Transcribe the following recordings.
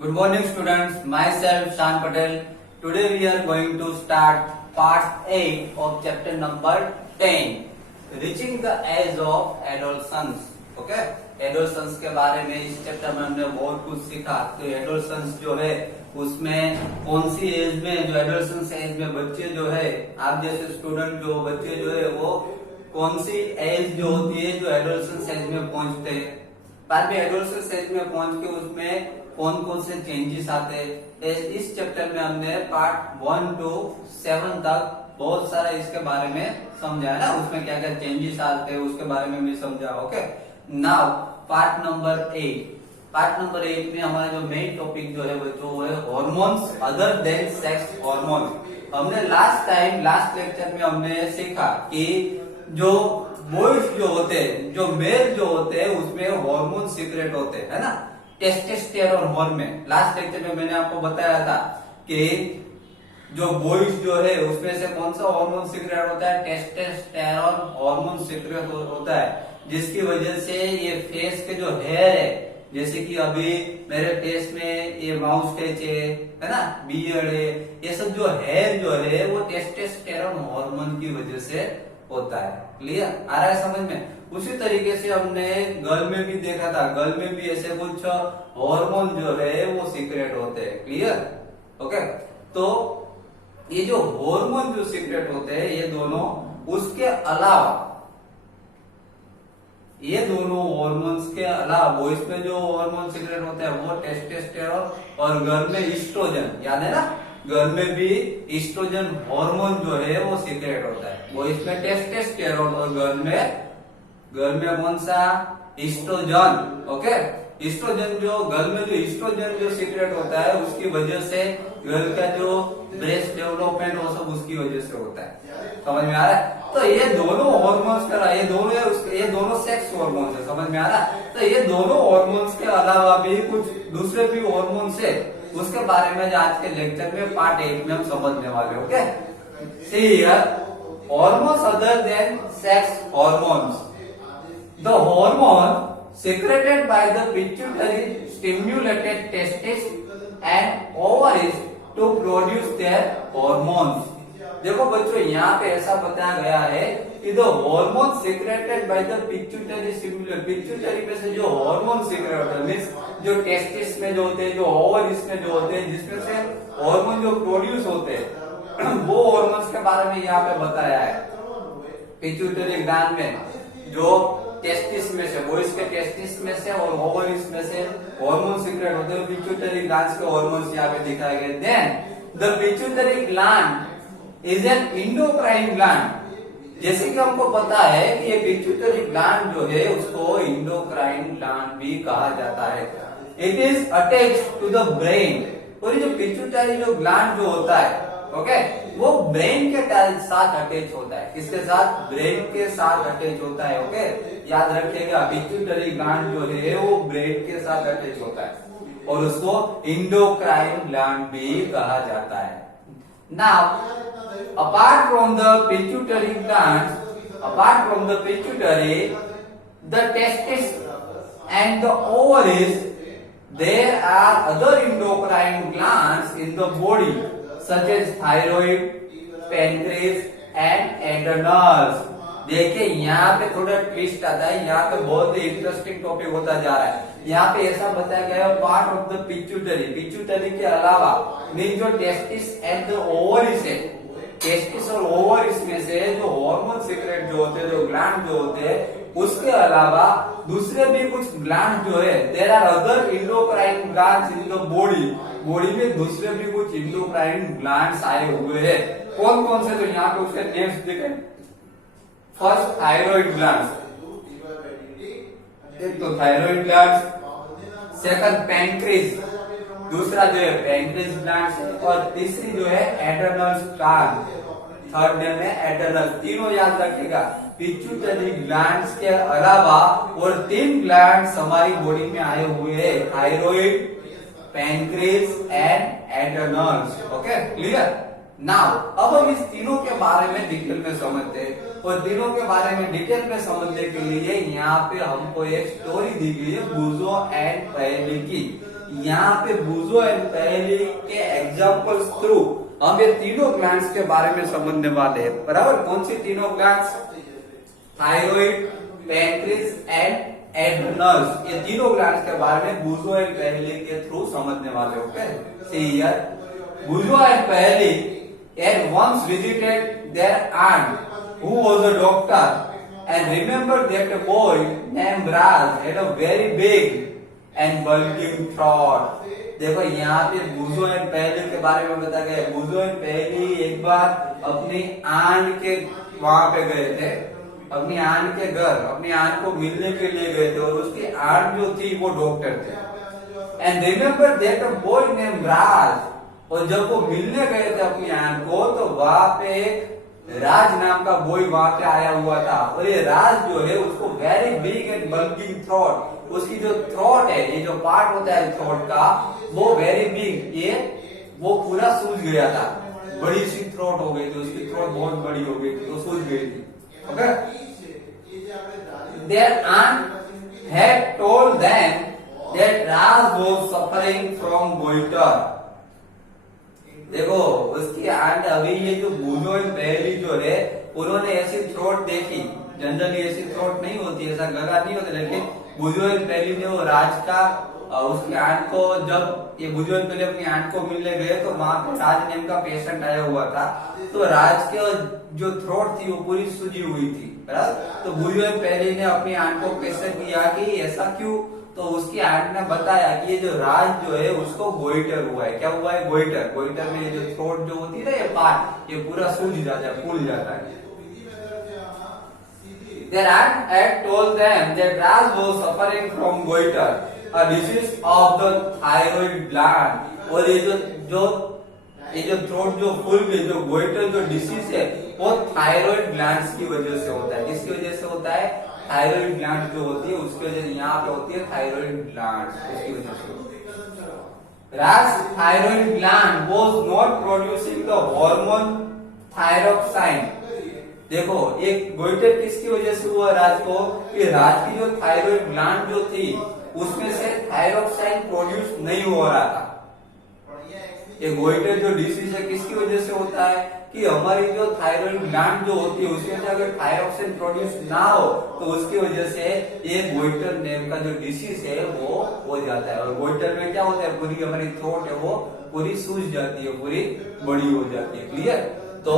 Good morning students, myself Shan Patel. Today we are going to start part 8 of chapter number 10, reaching the age of adolescence. Okay? Adolescence के बारे में इस chapter में हमने बहुत कुछ सीखा। तो एडोलसेंस जो है उसमें कौन सी एज में, जो एडोलसेंस एज में बच्चे जो है, आप जैसे स्टूडेंट जो बच्चे जो है वो कौन सी एज जो होती है जो एडोलसेंस एज में पहुंचते हैं, बाद में एडोलसेंस एज में पहुंच के उसमें कौन कौन से चेंजेस आते हैं। इस चैप्टर में हमने पार्ट 1 to 7 तक बहुत सारा इसके बारे में समझा है ना, उसमें क्या क्या चेंजेस आते हैं उसके बारे में भी समझा। ओके, नाउ पार्ट नंबर 8 में हमारा जो मेन टॉपिक जो है वो है hormones other than sex hormone. हमने लास्ट लेक्चर में हमने सीखा कि जो बॉयज जो होते हैं, जो मेल जो होते हैं उसमें हार्मोन सीक्रेट होते हैं, है ना, टेस्टोस्टेरोन हार्मोन। लास्ट लेक्चर में मैंने आपको बताया था कि जो बॉयज जो है उसमें से कौन सा हार्मोन सीक्रेट होता है, टेस्टोस्टेरोन हार्मोन सीक्रेट होता है, जिसकी वजह से ये फेस के जो हेयर है, जैसे कि अभी मेरे फेस में ये माउस्टेच है ना, बियर्ड है, ये सब जो हेयर जो है वो टेस्टोस्टेरोन हार्मोन की वजह से होता है। क्लियर आ रहा है समझ में? उसी तरीके से हमने गर्ल में भी देखा था, गर्ल में भी ऐसे कुछ हार्मोन जो है वो सीक्रेट होते हैं। क्लियर? ओके, तो ये जो हार्मोन जो सीक्रेट होते हैं ये दोनों, उसके अलावा ये दोनों हार्मोन्स के अलावा बॉयज में जो हार्मोन सीक्रेट होता है वो टेस्टोस्टेरोन और गर्ल में ईस्ट्रोजन, याद है ना, गर्ल में भी ईस्ट्रोजन हार्मोन जो है वो सीक्रेट होता है। बॉयज में टेस्टोस्टेरोन और गर्ल में कौन सा, ईस्ट्रोजन। ओके, ईस्ट्रोजन जो गर्ल में जो ईस्ट्रोजन जो सीक्रेट होता है उसकी वजह से गर्ल का जो ब्रेस्ट डेवलपमेंट वो सब उसकी वजह से होता है। समझ में आ रहा है? तो ये दोनों हार्मोन्स का, ये दोनों सेक्स हार्मोन्स है। समझ में आ रहा है? तो ये दोनों हार्मोन्स के अलावा भी कुछ दूसरे भी हार्मोन्स है, उसके बारे में आज के लेक्चर में पार्ट 8 में हम समझने वाले। Okay, see here, hormones other than sex hormones, the hormone secreted by the pituitary stimulated testes and ovaries to produce their hormones। देखो बच्चों, यहाँ पे ऐसा बताया गया है कि the hormone secreted by the pituitary stimulated, pituitary में से जो हार्मोन सीक्रेट होता है, मीन्स जो टेस्टिस में जो होते हैं, जो ओवरीज में जो होते हैं, जिसमें से हार्मोन जो प्रोड्यूस होते हैं, वो हार्मोन्स के बारे में यहाँ पे बताया है। पिट्यूटरी ग्लैंड में जो टेस्टिस में से, बॉयज के टेस्टिस में से और ओवरीज में से हार्मोन सीक्रेट होते हैं, पिट्यूटरी ग्लैंड्स के हार्मोन्स यहाँ पे दिखाए गए। Then the pituitary gland is an endocrine gland. जैसे कि हमको पता है कि ये पिट्यूटरी ग्लैंड जो है उसको इंडोक्राइन ग्लैंड भी कहा जाता है। It is attached to the brain. और ये जो पिट्यूटरी जो ग्लैंड जो होता है, ओके, वो ब्रेन के साथ अटैच होता है। किसके साथ? ब्रेन के साथ अटैच होता है। ओके, याद रखिएगा, पिट्यूटरी ग्लैंड जो है वो ब्रेन के साथ अटैच होता है और उसको इंडोक्राइन ग्लैंड भी कहा जाता है। Now apart from the pituitary gland, apart from the pituitary, the testes and the ovaries, there are other endocrine glands in the body such as thyroid, pancreas and adrenals। देखिए यहाँ पे थोड़ा twist आता है, यहाँ पे बहुत ही इंटरेस्टिंग टॉपिक होता जा रहा है। यहाँ पे ऐसा बताया गया है, पार्ट ऑफ द पिट्यूटरी के अलावा मीन जो टेस्टिस एंड द ओवरीज है, टेस्टिस और ओवरीज में से जो हार्मोन सीक्रेट जो होते हैं, जो ग्लैंड जो होते हैं, उसके अलावा दूसरे भी कुछ ग्लैंड जो है, there are other endocrine glands in the body में दूसरे भी कुछ इंडोक्राइन ग्लैंड्स आए हुए हैं। कौन कौन से? तो यहाँ पे उसके नेम्स देखें। फर्स्ट थायराइड ग्लैंड्स, एक तो थायराइड ग्लैंड्स, सेकंड पैंक्रिस, दूसरा जो है पैंक्रिस ग्लैंड, और तीसरी जो है एड्रेनल ग्लैंड, थर्ड नेम है एड्रेनल। तीनों याद रखिएगा, पिट्यूटरी ग्लैंड्स के अलावा और 3 ग्लैंड्स हमारी बॉडी में आए हुए हैं, thyroid, pancreas and adrenals. Okay, clear? Now अब हम इस तीनों के बारे में डिटेल में समझते हैं, और तीनों के बारे में डिटेल में समझने के लिए यहाँ पे हमको एक स्टोरी दी गई है बूजो एंड पहेली की। यहाँ पे बूजो एंड पैरेली के एग्जांपल्स थ्रू हम ये तीनों ग्लैंड्स के बारे में समझने वाले हैं। बराबर, कौन सी तीनों glands? Thyroid, pancreas and adrenals. ये तीनों ग्लैंड्स के बारे में बूजो एंड पैरेली के थ्रू समझने वाले। Okay, see here, Boojo and Parelli had once visited their aunt who was a doctor and remembered that a boy named Raj had a very big and bulging throat। देखो यहाँ पे बूजो and पैरेली के बारे में बता गया। बूजो एंड पैरेली एक बार अपनी आंट के वहां पे गए थे, अपनी आंट के घर, अपनी आंट को मिलने के लिए गए थे और उसकी आंट जो थी वो डॉक्टर थे। And remember that a boy name Raj, और जब वो मिलने गए थे अपनी आंट को तो वहां पे राज नाम का बॉय वहां पे आया हुआ था। और ये राज जो है उसको very big and bulking throat, उसकी जो थ्रोट है, ये जो पार्ट होता है थ्रोट का, वो वेरी बिग, ये वो पूरा सूज गया था, बड़ी सी थ्रोट हो गई थी, उसकी थ्रोट बहुत बड़ी हो गई थी, वो सूज गई थी। Okay, their aunt had told them that Raj was suffering from goitre. देखो उसकी आंट, अभी ये जो बूजो एंड पैरेली जो है उन्होंने ऐसी थ्रोट देखी, जनरली ऐसी थ्रोट नहीं होती, ऐसा गला नहीं होता, लेकिन बूजो एंड पैरेली ने वो राज का, उसकी आंट को, जब ये बूजो एंड पैरेली अपनी आंट को मिलने गए तो वहां पे राज नेम का पेशेंट आया हुआ था, तो राज के जो थ्रोट थी वो पूरी सूजी हुई थी। बराबर, तो बूजो एंड पैरेली ने अपनी आंट को क्वेश्चन किया कि ऐसा क्यों, तो उसकी आंट ने बताया कि ये जो राज जो है उसको गोइटर हुआ है। क्या हुआ है? गोइटर। गोइटर में ये जो थ्रोट जो होती है ना, ये पार्ट, ये पूरा सूज जाता है, फूल जाता है। Their aunt had told them that Raj was suffering from goiter, a disease of the thyroid gland। और ये जो थ्रोट जो फूल गई, जो गोइटर जो डिसीज है वो थायराइड ग्लैंड्स की वजह से होता है। किसकी वजह से होता है? थायराइड ग्लैंड जो होती है उसकी वजह से, यहाँ पे होती है थायराइड ग्लैंड, उसकी वजह से। Raj's thyroid gland was not producing the hormone thyroxine। देखो, एक गोइटर किसकी वजह से हुआ राज को? कि राज की जो थायराइड ग्लैंड जो थी उसमें से थायरोक्साइन प्रोड्यूस नहीं हो रहा था। ये गोइटर जो डिसीज है किसकी वजह से होता है? कि हमारी जो थायराइड ग्लैंड जो होती है उसमें से अगर थायरोक्सिन प्रोड्यूस ना हो तो उसकी वजह से ये गोइटर नेम का जो डिसीज है वो हो जाता है। और गोइटर में क्या होता है? पूरी हमारी थ्रोट है वो पूरी सूज जाती है, पूरी बड़ी हो जाती है। क्लियर? तो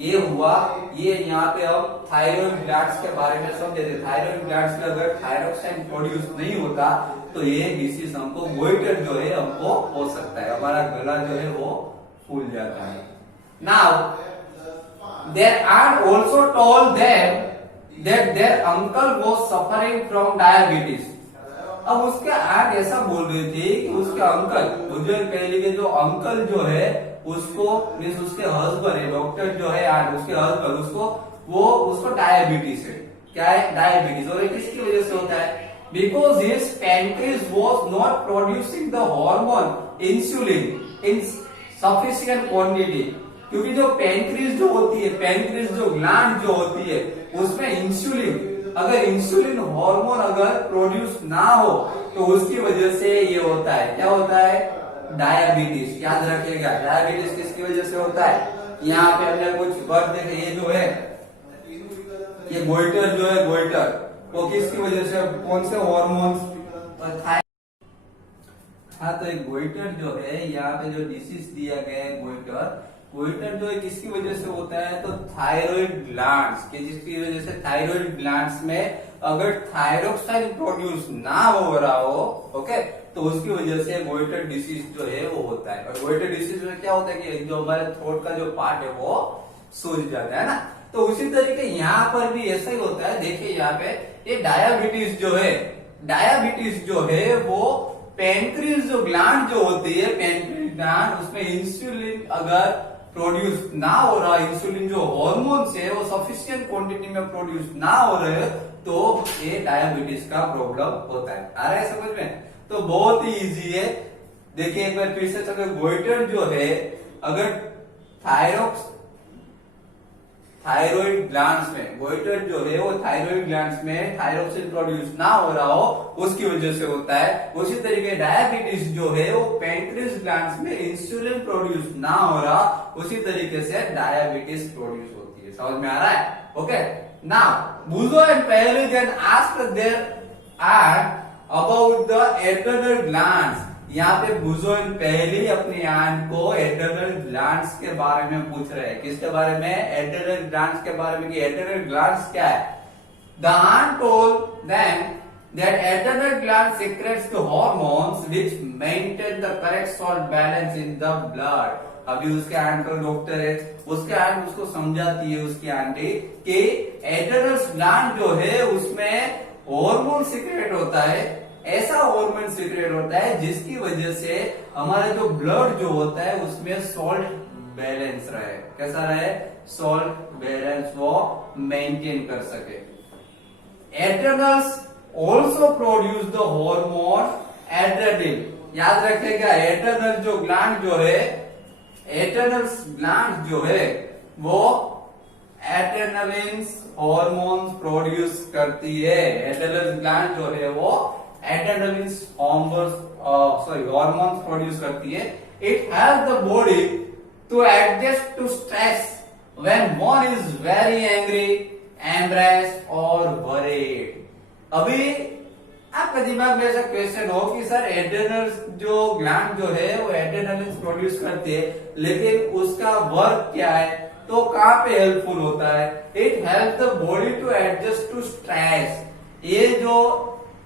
ये हुआ, ये यहाँ पे अब थायराइड ग्लैंड्स के बारे में समझे थे। थायराइड ग्लैंड्स में अगर थायरोक्साइन प्रोड्यूस नहीं होता तो ये डिसीज हमको, गोइटर जो है हमको हो सकता है, हमारा गला जो है वो फूल जाता है। Now, their aunt also told them that their uncle was suffering from diabetes। अब उसके आंट ऐसा बोल रही थी कि उसके अंकल, बुजुर्ग पहले के जो अंकल जो है उसको, मीन्स उसके हस्बैंड है, डॉक्टर जो है आंट, उसके हस्बैंड, उसको डायबिटीज है। क्या है? डायबिटीज। और ये किसकी वजह से होता है? Because his pancreas was not producing the hormone insulin in sufficient quantity। क्योंकि जो पैंक्रियास जो होती है, पैंक्रियास जो ग्लैंड जो होती है उसमें इंसुलिन, अगर इंसुलिन हार्मोन अगर प्रोड्यूस ना हो तो उसकी वजह से ये होता है। क्या होता है? डायबिटीज। याद रखिएगा, डायबिटीज किसकी वजह से होता है? यहाँ पे हमने कुछ वर्ड देखे, ये जो है ये गोइटर जो है, गोइटर वो किसकी वजह से, कौन से हॉर्मोन्स? हाँ, तो एक गोइटर जो है, यहाँ पे जो डिसीज दिया गया है गोइटर, गोइटर जो है किसकी वजह से होता है? तो थायराइड ग्लैंड्स की, जिसकी वजह से थायराइड ग्लैंड्स में अगर थायरोक्साइन प्रोड्यूस ना हो रहा हो, ओके, तो उसकी वजह से गोइटर डिसीज जो है वो होता है। और गोइटर डिसीज में क्या होता है कि जो हमारे थ्रोट का जो पार्ट है वो सूज जाता है ना। तो उसी तरीके यहाँ पर भी ऐसा ही होता है। देखिए यहाँ पे ये डायबिटीज जो है, डायबिटीज जो है वो पैंक्रियास जो ग्लैंड जो होती है, पैंक्रियास ग्लैंड, उसमें इंसुलिन अगर प्रोड्यूस ना हो रहा, इंसुलिन जो हॉर्मोन्स है वो सफिशिएंट क्वांटिटी में प्रोड्यूस ना हो रहे, तो ये डायबिटीज का प्रॉब्लम होता है। आ रहा है समझ में? तो बहुत ही इजी है। देखिए एक बार फिर से, अगर गोइटर जो है, अगर थायराइड ग्लैंड्स में, गोइटर जो है वो थायराइड ग्लैंड्स में थायरोक्सिन प्रोड्यूस ना हो रहा हो उसकी वजह से होता है। उसी तरीके डायबिटीज जो है वो पैंक्रियास ग्लैंड्स में इंसुलिन प्रोड्यूस ना हो रहा, उसी तरीके से डायबिटीज प्रोड्यूस होती है। समझ में आ रहा है? Okay, now Boojho and Paheli then asked their aunt about the adrenal glands. यहाँ पे बुजोइन पहले अपनी आंट को एड्रेनल ग्लैंड्स के बारे में पूछ रहे हैं। किसके बारे में? एड्रेनल ग्लैंड्स के बारे में कि एड्रेनल ग्लैंड्स क्या है। The aunt told them that adrenal gland secretes the hormones which maintain the correct salt balance in the blood. अभी उसके आंट का डॉक्टर है, उसके आंट उसको समझाती है उसकी आंटी कि एड्रेनल ग्लैंड जो है उसमें हार्मोन सीक्रेट होता है, ऐसा हार्मोन सीक्रेट होता है जिसकी वजह से हमारा जो ब्लड जो होता है उसमें सॉल्ट बैलेंस रहे। कैसा रहे? सॉल्ट बैलेंस वो मेंटेन कर सके। Adrenals also produce the hormone adrenaline. याद रखेगा, एड्रेनल जो ग्लैंड जो है, एड्रेनल ग्लैंड जो है वो एड्रेनलिन हार्मोन प्रोड्यूस करती है। एड्रेनल ग्लैंड जो है वो एड्रेनलिन हार्मोन प्रोड्यूस करती है। It help the body to adjust to stress when one is very angry, embarrassed और वरीड। अभी आपके दिमाग में ऐसा क्वेश्चन हो कि सर एड्रेनल जो ग्लैंड जो है वो एड्रेनलिन प्रोड्यूस करती है, लेकिन उसका वर्क क्या है? तो कहां पे हेल्पफुल होता है? It help the body to adjust to stress. ये जो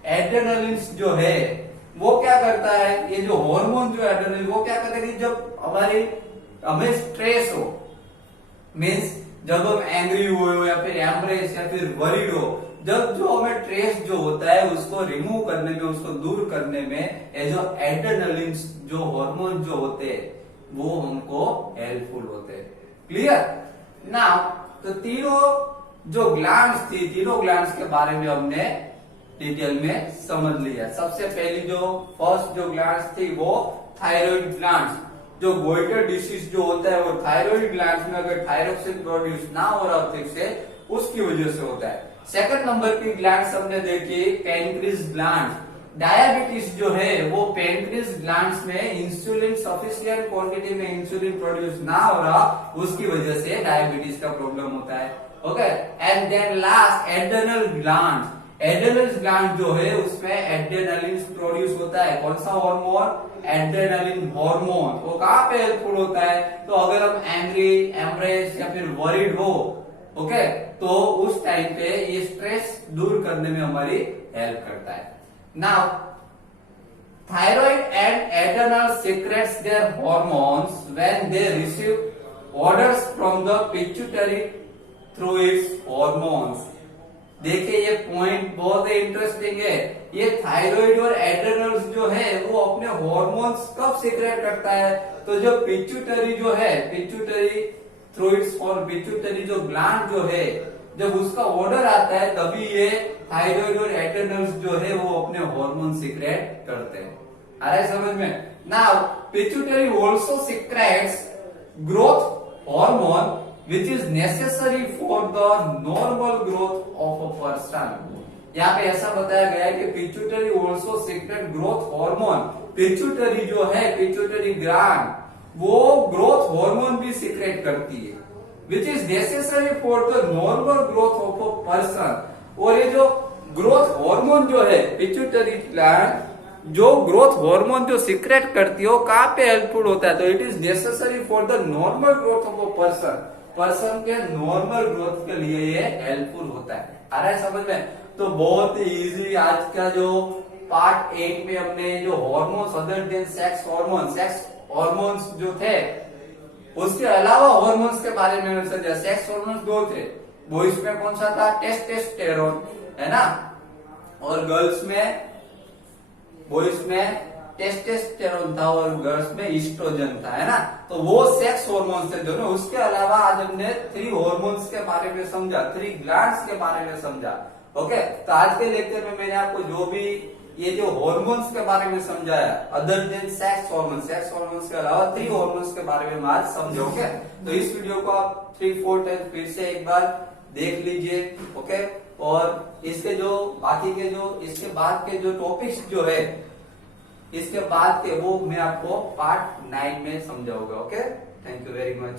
एड्रेनलिन जो है वो क्या करता है? ये जो हार्मोन जो एड्रेनलिन वो क्या करता है कि जब हमें स्ट्रेस हो, मीन्स जब हम एंग्री हुए हो या फिर एम्ब्रेस या फिर वरीड हो, जब जो हमें स्ट्रेस जो होता है उसको रिमूव करने में, उसको दूर करने में ये जो एड्रेनलिन जो हार्मोन जो होते हैं वो हमको हेल्पफुल होते हैं। क्लियर? नाउ तो तीनों जो ग्लैंड्स थी, तीनों ग्लैंड्स के बारे में हमने डिटेल में समझ लिया। सबसे पहली जो फर्स्ट जो ग्लैंड्स थी वो थायराइड ग्लैंड्स। जो गोइटर डिसीज जो होता है वो थायराइड ग्लैंड्स में अगर थायरोक्सिन प्रोड्यूस ना हो रहा ठीक से, उसकी वजह से होता है। सेकंड नंबर की ग्लैंड्स हमने देखी पैंक्रियास ग्लैंड। डायबिटीज जो है वो पैंक्रियास ग्लैंड्स में इंसुलिन सफिशिएंट क्वांटिटी में इंसुलिन प्रोड्यूस ना हो रहा, उसकी वजह से डायबिटीज का प्रॉब्लम होता है। Okay, and then last adrenal gland. Adrenal gland जो है उसमें एड्रेनलिन प्रोड्यूस होता है। कौन सा हार्मोन? Adrenaline hormone. वो कहां पे हेल्पफुल होता है? तो अगर हम एंग्री, एम्ब्रेस या फिर वरीड हो, ओके, तो उस टाइम पे ये स्ट्रेस दूर करने में हमारी हेल्प करता है। Now thyroid and adrenal secretes their hormones when they receive orders from the pituitary through its hormones. देखिए ये पॉइंट बहुत ही इंटरेस्टिंग है। ये थायराइड और एड्रेनल्स जो है वो अपने हार्मोन्स कब सीक्रेट करता है? तो जो पिट्यूटरी जो है, पिट्यूटरी थ्रू इट्स और पिट्यूटरी जो ग्लैंड जो है, जब उसका ऑर्डर आता है तभी ये थायराइड और एड्रेनल्स जो है वो अपने हार्मोन सीक्रेट करते हैं। आ रहा है समझ में? Now pituitary also secrets growth hormone which is necessary for the normal growth of a person। यहाँ पे ऐसा बताया गया है कि pituitary also secret growth hormone। Pituitary जो है, पिट्यूटरी ग्लैंड, वो ग्रोथ हार्मोन भी सीक्रेट करती है, which is necessary for the normal growth of a person। और ये जो ग्रोथ हार्मोन जो है, पिट्यूटरी ग्लैंड जो ग्रोथ हार्मोन जो सीक्रेट करती है वो कहाँ पे हेल्पफुल होता है? तो it is necessary for the normal growth of a person. Person के नॉर्मल ग्रोथ के लिए ये हेल्पफुल होता है। आ रहा है समझ में? तो बहुत ही इजी आज का जो पार्ट 8 में हमने जो hormones other than sex hormones जो थे, उसके अलावा हार्मोन्स के बारे में समझा। सेक्स हार्मोन्स दो थे, बॉयज में कौन सा था? टेस्टोस्टेरोन, है ना, और गर्ल्स में, बॉयज में टेस्टोस्टेरोन था और गर्ल्स में ईस्ट्रोजन था, है ना। तो वो सेक्स हार्मोन्स थे दोनों। उसके अलावा आज हमने 3 हार्मोन्स के बारे में समझा, 3 ग्लैंड्स के बारे में समझा। ओके, तो आज के लेक्चर में मैंने आपको जो भी ये जो हॉर्मोन्स के बारे में समझाया, अदर देन सेक्स हॉर्मोन्स के अलावा 3 हॉर्मोन्स के बारे में आज समझोगे। तो इस वीडियो को आप 3-4 टाइम फिर से एक बार देख लीजिए, ओके। और इसके जो बाकी के जो इसके बाद के जो टॉपिक्स जो है इसके बाद के वो मैं आपको पार्ट 9 में समझाऊंगा, okay. Thank you very much.